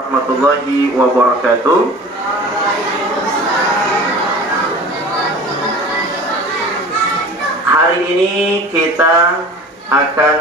Warahmatullahi wabarakatuh. Hari ini kita akan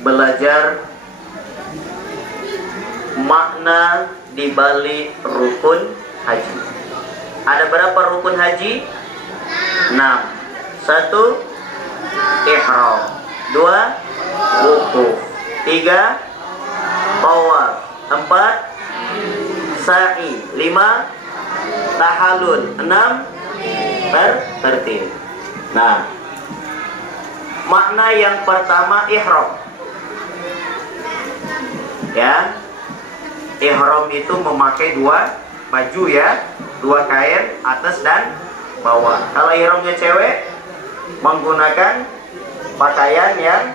belajar makna di balik rukun haji. Ada berapa rukun haji? 6. 1. Ihram. 2. Wukuf. 3. Tawaf. 4. Sa'i. 5. Tahallul. 6. Tertib. Nah, makna yang pertama ihram. Ya, ihram itu memakai 2 baju ya, 2 kain atas dan bawah. Kalau ihramnya cewek menggunakan pakaian yang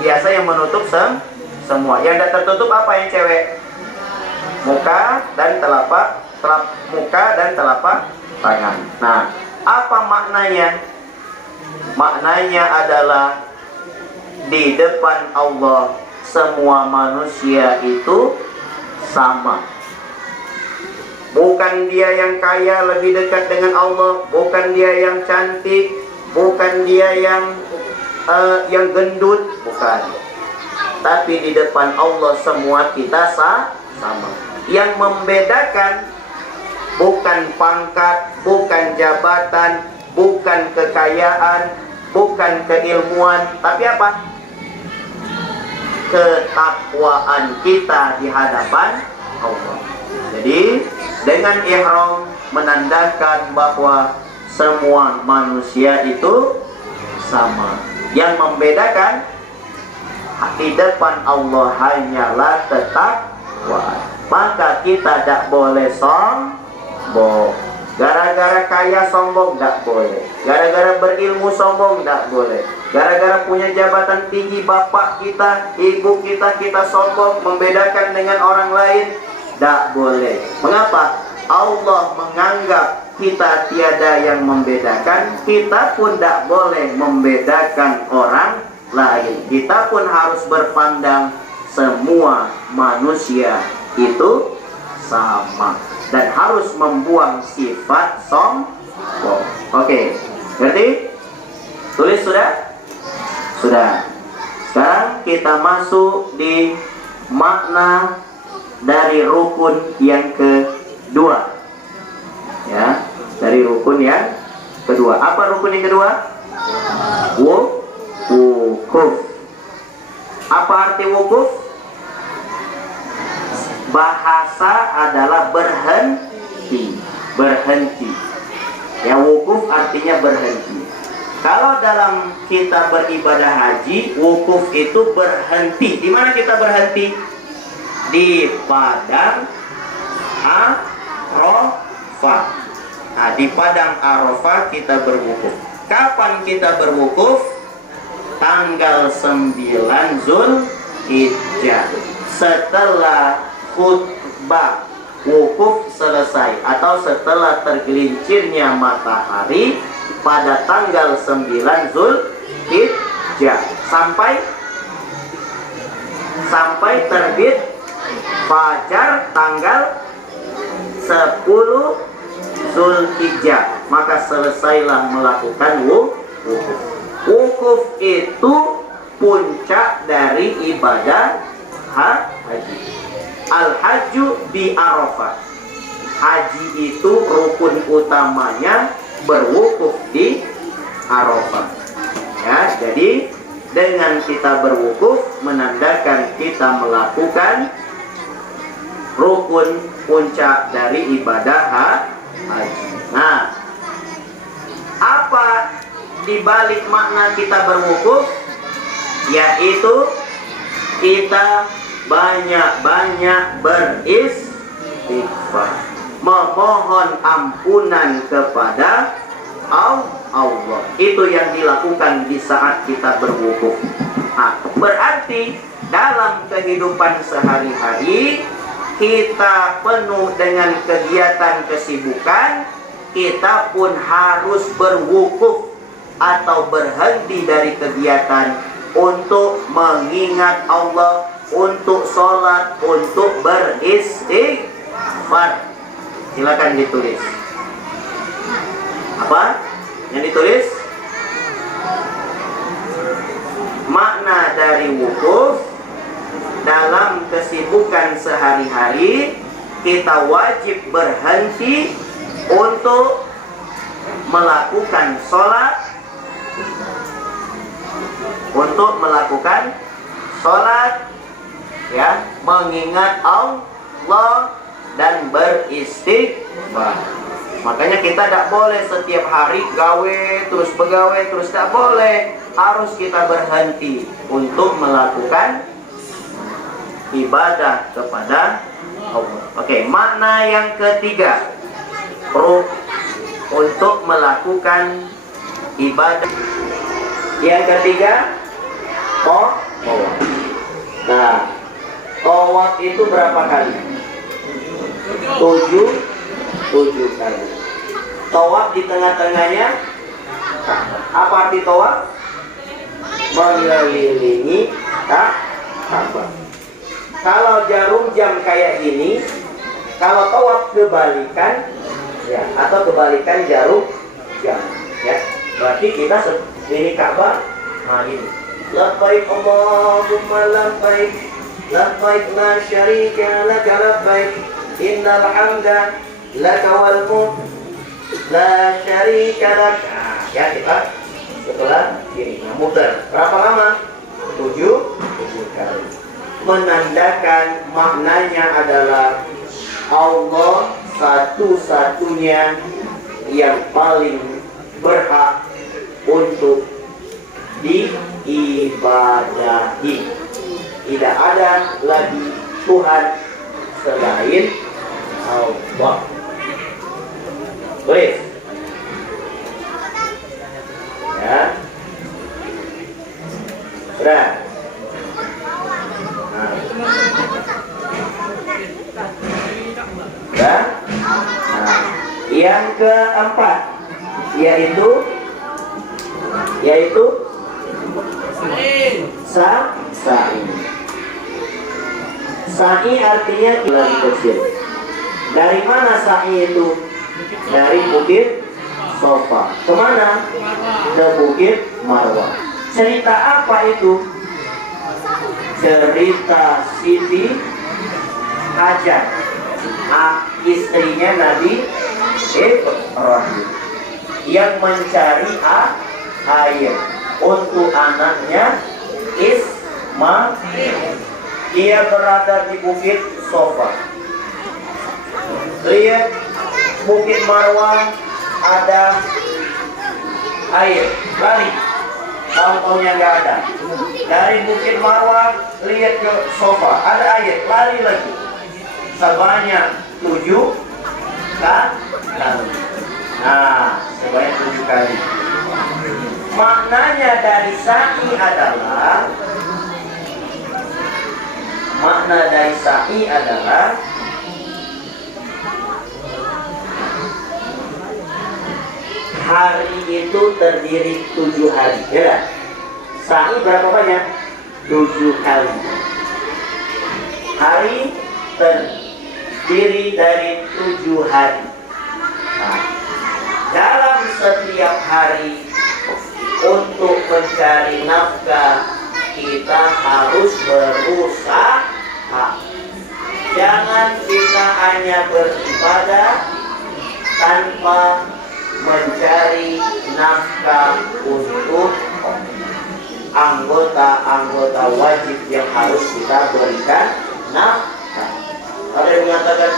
biasa yang menutup semua. Yang tidak tertutup apa yang cewek? Muka dan telapak tangan. Nah, apa maknanya? Maknanya adalah di depan Allah semua manusia itu sama. Bukan dia yang kaya lebih dekat dengan Allah, bukan dia yang cantik, bukan dia yang gendut, bukan. Tapi di depan Allah semua kita sama. Yang membedakan bukan pangkat, bukan jabatan, bukan kekayaan, bukan keilmuan, tapi apa? Ketakwaan kita di hadapan Allah. Jadi dengan ihram menandakan bahwa semua manusia itu sama. Yang membedakan di depan Allah hanyalah ketakwaan. Maka kita tidak boleh sombong. Gara-gara kaya sombong tidak boleh. Gara-gara berilmu sombong tidak boleh. Gara-gara punya jabatan tinggi bapak kita, ibu kita sombong, membedakan dengan orang lain, tidak boleh. Mengapa? Allah menganggap kita tiada yang membedakan. Kita pun tidak boleh membedakan orang lain. Kita pun harus berpandang semua manusia itu sama. Dan harus membuang sifat sombong. Oke, ngerti? Tulis sudah? Sudah. Sekarang kita masuk di makna dari rukun yang kedua. Ya, dari rukun yang kedua. Apa rukun yang kedua? Wukuf. Apa arti wukuf? Bahasa adalah berhenti. Ya, wukuf artinya berhenti. Kalau dalam kita beribadah haji, wukuf itu berhenti. Di mana kita berhenti? Di padang Arafah. Nah, di padang Arafah kita berwukuf. Kapan kita berwukuf? Tanggal 9 Zulhijjah. Setelah khutbah wukuf selesai atau setelah tergelincirnya matahari pada tanggal 9 Zulhijjah sampai terbit fajar tanggal 10 Zulhijjah, maka selesailah melakukan wukuf. Wukuf itu puncak dari ibadah haji. Al-hajju bi Arafah. Haji itu rukun utamanya berwukuf di Arafah. Ya, jadi dengan kita berwukuf menandakan kita melakukan rukun puncak dari ibadah haji. Nah, apa dibalik makna kita berwukuf? Yaitu kita banyak-banyak beristighfar, memohon ampunan kepada Allah. Itu yang dilakukan di saat kita berwukuf. Nah, berarti dalam kehidupan sehari-hari kita penuh dengan kegiatan kesibukan, kita pun harus berwukuf atau berhenti dari kegiatan untuk mengingat Allah, untuk sholat, untuk beristighfar. Silakan ditulis. Apa yang ditulis? Makna dari wukuf dalam kesibukan sehari-hari, kita wajib berhenti untuk melakukan sholat, ya, mengingat Allah dan beristighfar. Makanya kita tidak boleh setiap hari gawe terus begawe terus, tidak boleh. Harus kita berhenti untuk melakukan ibadah kepada Allah. Oke, makna yang ketiga, untuk melakukan ibadah. Yang ketiga, tawaf. Nah, tawaf itu berapa kali? 7 kali. Tawaf di tengah-tengahnya. Apa arti tawaf? Mengelilingi Ka'bah. Kalau jarum jam kayak gini, kalau tawaf kebalikan, ya, atau kebalikan jarum jam, ya, berarti kita ini Ka'bah. Nah ini, labbaik Allahumma labbaik, labbaik la syarika laka labbaik, innal hamda laka wal mulk la syarika lak. Nah, ya kita setelah ini, nah, muter. Berapa lama? 7 kali. Menandakan maknanya adalah Allah satu-satunya yang paling berhak untuk diibadahi. Tidak ada lagi Tuhan selain Allah. Boleh? Ya. Sudah. Nah, yang keempat yaitu sa'i. Sa'i artinya lari kecil. Dari mana sa'i itu? Dari Bukit Sofa. Kemana? Ke Bukit Marwah. Cerita apa itu? Cerita Siti Hajar, istrinya Nabi Ibrahim, yang mencari air untuk anaknya Ismail. Dia berada di Bukit Sofa. Lihat Bukit Marwah, ada air, lari. Tahu-taunya nggak ada. Dari Bukit Marwah lihat ke Sofa, ada air, lari lagi. Sebanyak 7 kali. Nah, sebanyak 7 kali. Maknanya dari sa'i adalah, hari itu terdiri 7 hari, ya. Sa'i berapa banyak? 7 kali. Hari terdiri dari 7 hari. Nah, dalam setiap hari untuk mencari nafkah, kita harus berusaha. Jangan kita hanya beribadah tanpa mencari nafkah untuk anggota-anggota wajib yang harus kita berikan nafkah. Ada yang mengatakan,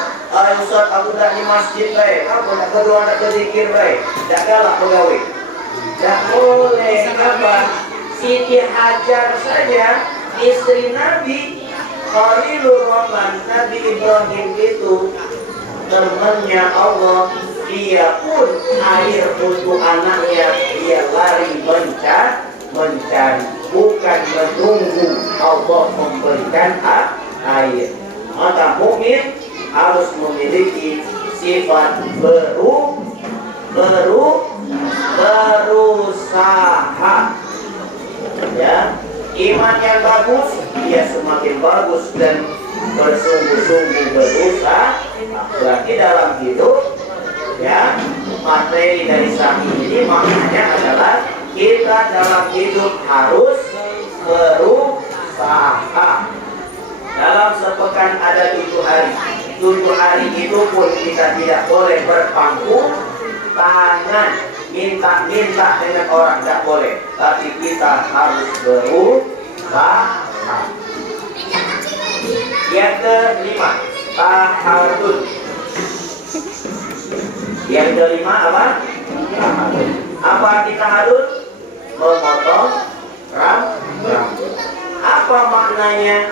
Ustaz, aku tak di masjid baik, aku tak berdoa, tak berzikir baik, tak galak pegawai. Tak boleh. Kenapa? Siti Hajar saja, istri Nabi Khalilur Rahman, Nabi Ibrahim itu temannya Allah. Dia pun air untuk anaknya, dia lari mencari, bukan menunggu Allah memberikan air. Maka mukmin harus memiliki sifat berusaha. Ya, Iman yang bagus, dia semakin bagus dan bersungguh-sungguh berusaha. Berarti dalam hidup, ya, materi dari sapi ini maknanya adalah kita dalam hidup harus berusaha. Dalam sepekan ada 7 hari. 7 hari itu pun kita tidak boleh berpangku tangan, minta-minta dengan orang, tidak boleh. Tapi kita harus berusaha. Yang kelima, tahadud. Yang kelima apa? Tahadud. Apa arti tahadud? Memotong rambut. Apa maknanya?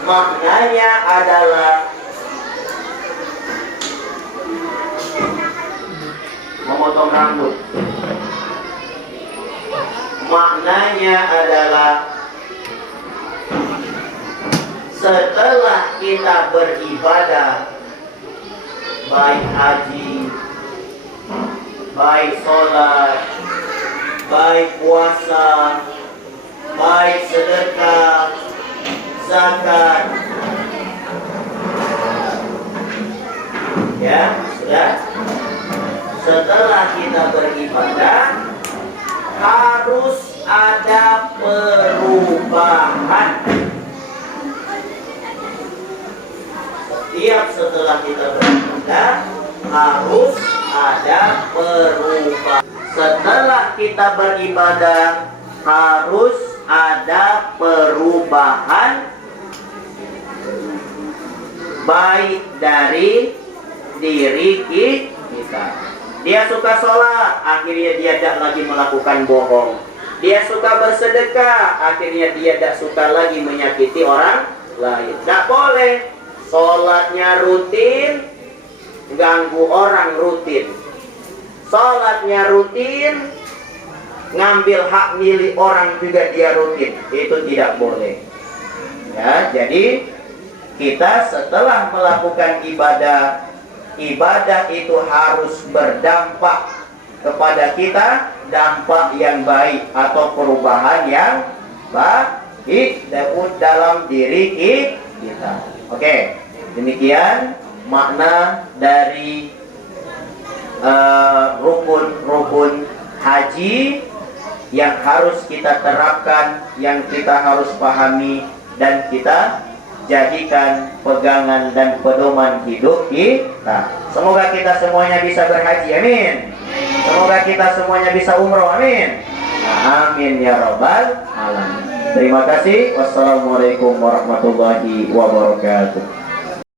Maknanya adalah memotong rambut. Maknanya adalah setelah kita beribadah, baik haji, baik sholat, baik puasa, baik sedekah, zakat, ya sudah. Setelah kita beribadah, harus ada perubahan. Setiap setelah kita beribadah, harus ada perubahan. Setelah kita beribadah, harus ada perubahan, baik dari diri kita. Dia suka sholat, akhirnya dia tidak lagi melakukan bohong. Dia suka bersedekah, akhirnya dia tidak suka lagi menyakiti orang lain. Tidak boleh. Sholatnya rutin, ganggu orang rutin. Sholatnya rutin, ngambil hak milik orang juga dia rutin. Itu tidak boleh. Ya, jadi kita setelah melakukan ibadah, ibadah itu harus berdampak kepada kita, dampak yang baik atau perubahan yang baik dalam diri kita. Oke, demikian makna dari rukun haji yang harus kita terapkan, yang kita harus pahami dan kita jadikan pegangan dan pedoman hidup kita. Semoga kita semuanya bisa berhaji, amin. Semoga kita semuanya bisa umroh, amin. Amin ya rabbal alamin. Terima kasih. Wassalamualaikum warahmatullahi wabarakatuh.